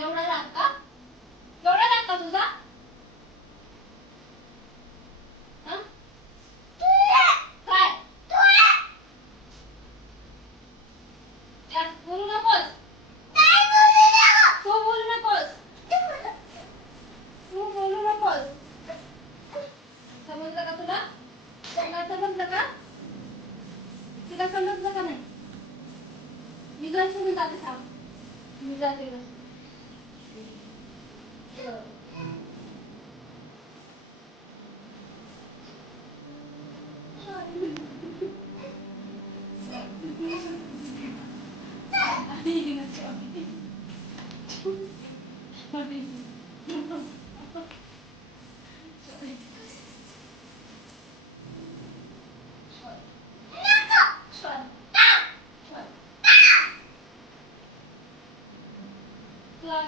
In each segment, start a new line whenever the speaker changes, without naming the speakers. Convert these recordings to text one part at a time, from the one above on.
एवढा राग का? एवढा राग का तुझा? काय? त्यात बोलू नकोस. तू बोलू तू बोलू का तुला? समजलं का? तिला समजलं का नाही? मी जाते मी जाते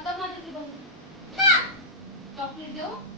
끝나지 지금 나! 나 그리죠?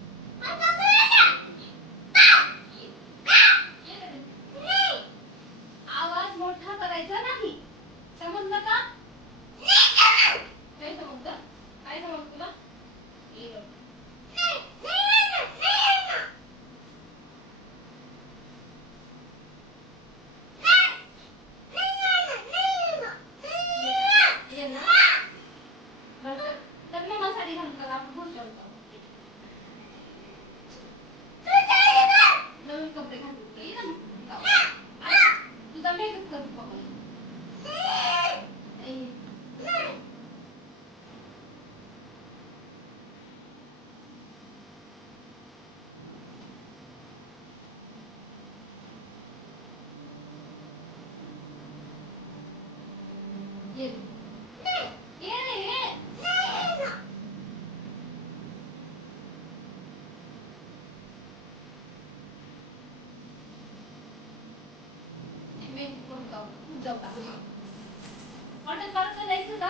वाटर पार्क मध्ये जायचं का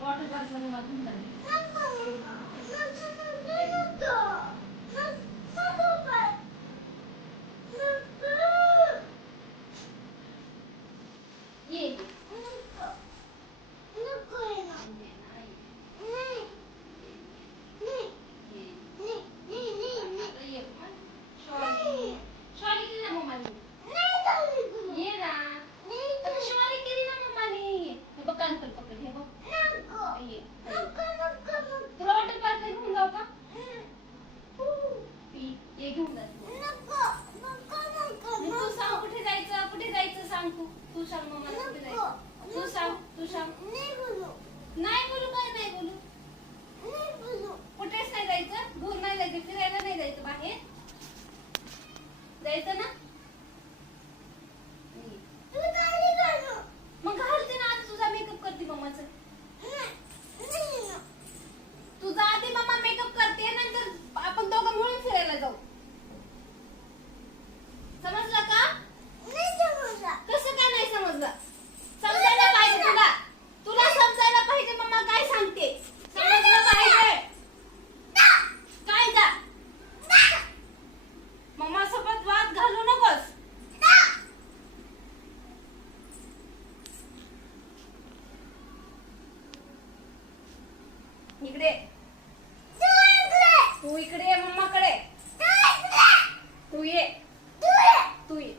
वाटर पार्क मध्ये वाटून चालले सांग मग मला कुठे जायचं? तू सांग तू सांग नाही बोलू काय नाही बोलू? कुठेच नाही जायचं. भूल इकडे. तू इकडे मम्माकडे. तू ये. तू ये.